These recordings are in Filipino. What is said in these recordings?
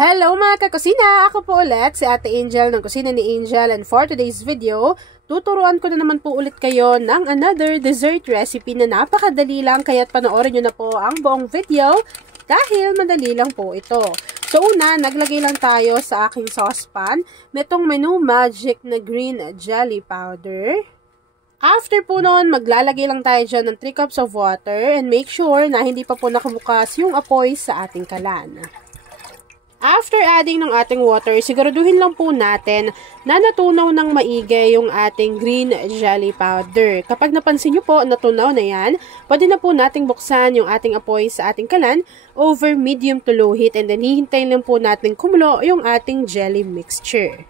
Hello mga kakusina! Ako po ulit si Ate Angel ng Kusina ni Angel, and for today's video, tuturuan ko na naman po ulit kayo ng another dessert recipe na napakadali lang, kaya't panoorin nyo na po ang buong video dahil madali lang po ito. So una, naglagay lang tayo sa aking saucepan nitong Menu Magic na green jelly powder. After po noon, maglalagay lang tayo dyan ng 3 cups of water and make sure na hindi pa po nakabukas yung apoy sa ating kalan. After adding ng ating water, siguraduhin lang po natin na natunaw ng maigi yung ating green jelly powder. Kapag napansin nyo po, natunaw na yan, pwede na po nating buksan yung ating apoy sa ating kalan over medium to low heat, and then hihintayin lang po natin kumulo yung ating jelly mixture.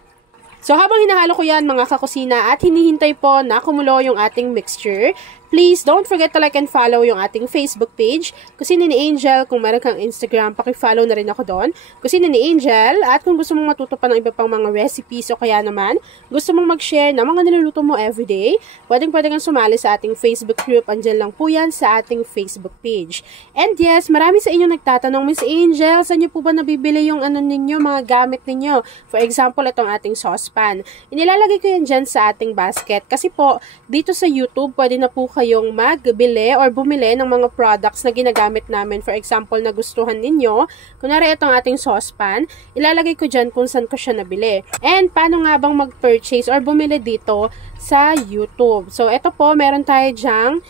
So habang hinahalo ko yan mga kakusina at hinihintay po na kumulo yung ating mixture, please don't forget to like and follow yung ating Facebook page, Kusina ni Angel. Kung meron kang Instagram, paki-follow na rin ako doon, Kusina ni Angel. At kung gusto mong matuto pa ng iba pang mga recipes o kaya naman gusto mong mag-share ng mga niluluto mo everyday, pwedeng kang sumali sa ating Facebook group. Andyan lang po yan sa ating Facebook page. And yes, marami sa inyo nagtatanong, Miss Angel, saan nyo po ba nabibili yung mga gamit ninyo? For example, itong ating saucepan. Inilalagay ko yan dyan sa ating basket kasi po, dito sa YouTube, pwede na po kayong magbili or bumili ng mga products na ginagamit namin. For example, nagustuhan ninyo, kunwari itong ating saucepan, ilalagay ko dyan kung saan ko siya nabili. And paano nga bang mag-purchase or bumili dito sa YouTube? So, ito po, meron tayo dyang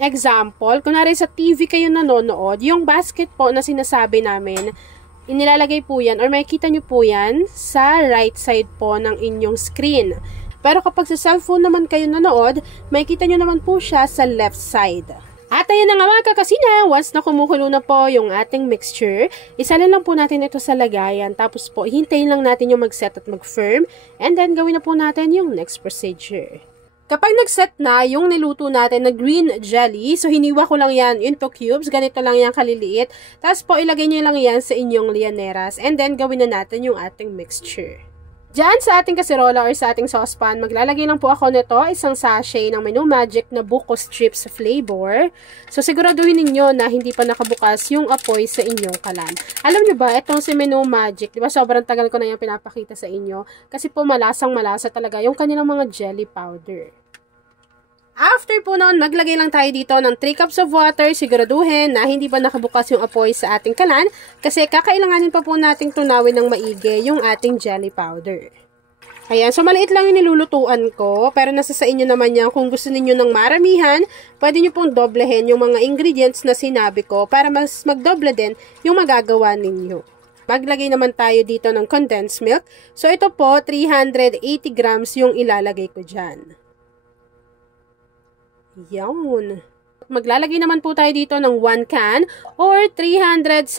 example. Kunwari sa TV kayo nanonood, yung basket po na sinasabi namin, inilalagay po yan or makikita nyo po yan sa right side po ng inyong screen. Pero kapag sa cellphone naman kayo nanood, makikita nyo naman po siya sa left side. At ayan na nga mga kakasina, once na kumukulo na po yung ating mixture, isalin lang po natin ito sa lagayan. Tapos po, hintayin lang natin yung mag-set at mag-firm. And then, gawin na po natin yung next procedure. Kapag nag-set na yung niluto natin na green jelly, so hiniwa ko lang yan into cubes, ganito lang yan kaliliit. Tapos po, ilagay nyo lang yan sa inyong lianeras. And then, gawin na natin yung ating mixture. Diyan sa ating kaserola or sa ating saucepan, maglalagay lang po ako nito isang sachet ng Menu Magic na buko strips flavor. So siguraduhin ninyo na hindi pa nakabukas yung apoy sa inyong kalan. Alam nyo ba, itong si Menu Magic, di ba sobrang tagal ko na yung pinapakita sa inyo kasi po malasang malasa talaga yung kanilang mga jelly powder. After po noon, maglagay lang tayo dito ng 3 cups of water. Siguraduhin na hindi pa nakabukas yung apoy sa ating kalan kasi kakailanganin pa po nating tunawin ng maigi yung ating jelly powder. Ayan, so maliit lang yung nilulutuan ko, pero nasa sa inyo naman yan. Kung gusto niyo ng maramihan, pwede nyo pong doblehin yung mga ingredients na sinabi ko para mas magdoble din yung magagawa ninyo. Maglagay naman tayo dito ng condensed milk. So ito po, 380 grams yung ilalagay ko dyan. Yan. Maglalagay naman po tayo dito ng 1 can or 370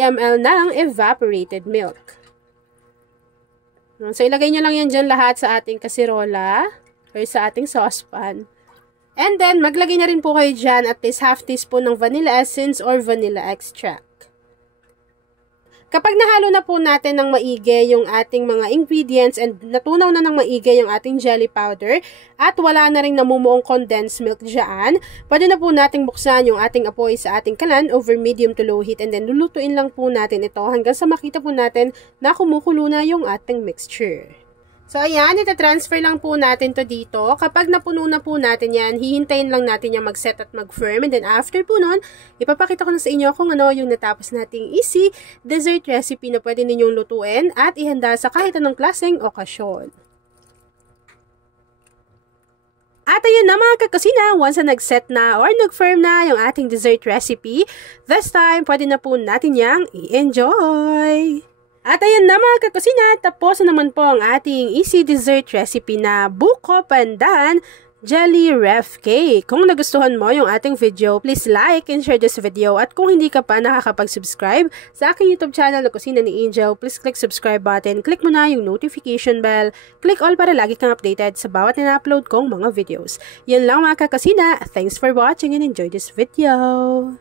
ml ng evaporated milk. So, ilagay nyo lang yan dyan lahat sa ating kasirola or sa ating saucepan. And then, maglagay na rin po kayo dyan at least half teaspoon ng vanilla essence or vanilla extract. Kapag nahalo na po natin ng maigi yung ating mga ingredients and natunaw na ng maigi yung ating jelly powder at wala na rin namumuong condensed milk dyan, pwede na po nating buksan yung ating apoy sa ating kalan over medium to low heat and then lulutuin lang po natin ito hanggang sa makita po natin na kumukulo na yung ating mixture. So, ayan, itatransfer lang po natin to dito. Kapag napuno na po natin yan, hihintayin lang natin yung mag-set at mag-firm. And then, after po nun, ipapakita ko na sa inyo kung ano yung natapos nating easy dessert recipe na pwede ninyong lutuin at ihanda sa kahit anong klaseng okasyon. At ayan na mga kakusina, once na nag-set na or nag-firm na yung ating dessert recipe, this time, pwede na po natin yang i-enjoy! At ayan na mga kakusina, tapos na naman po ang ating easy dessert recipe na buko pandan jelly ref cake. Kung nagustuhan mo yung ating video, please like and share this video. At kung hindi ka pa nakakapag-subscribe sa aking YouTube channel na Kusina ni Angel, please click subscribe button, click mo na yung notification bell, click all para lagi kang updated sa bawat na-upload kong mga videos. Yan lang mga kakusina. Thanks for watching and enjoy this video.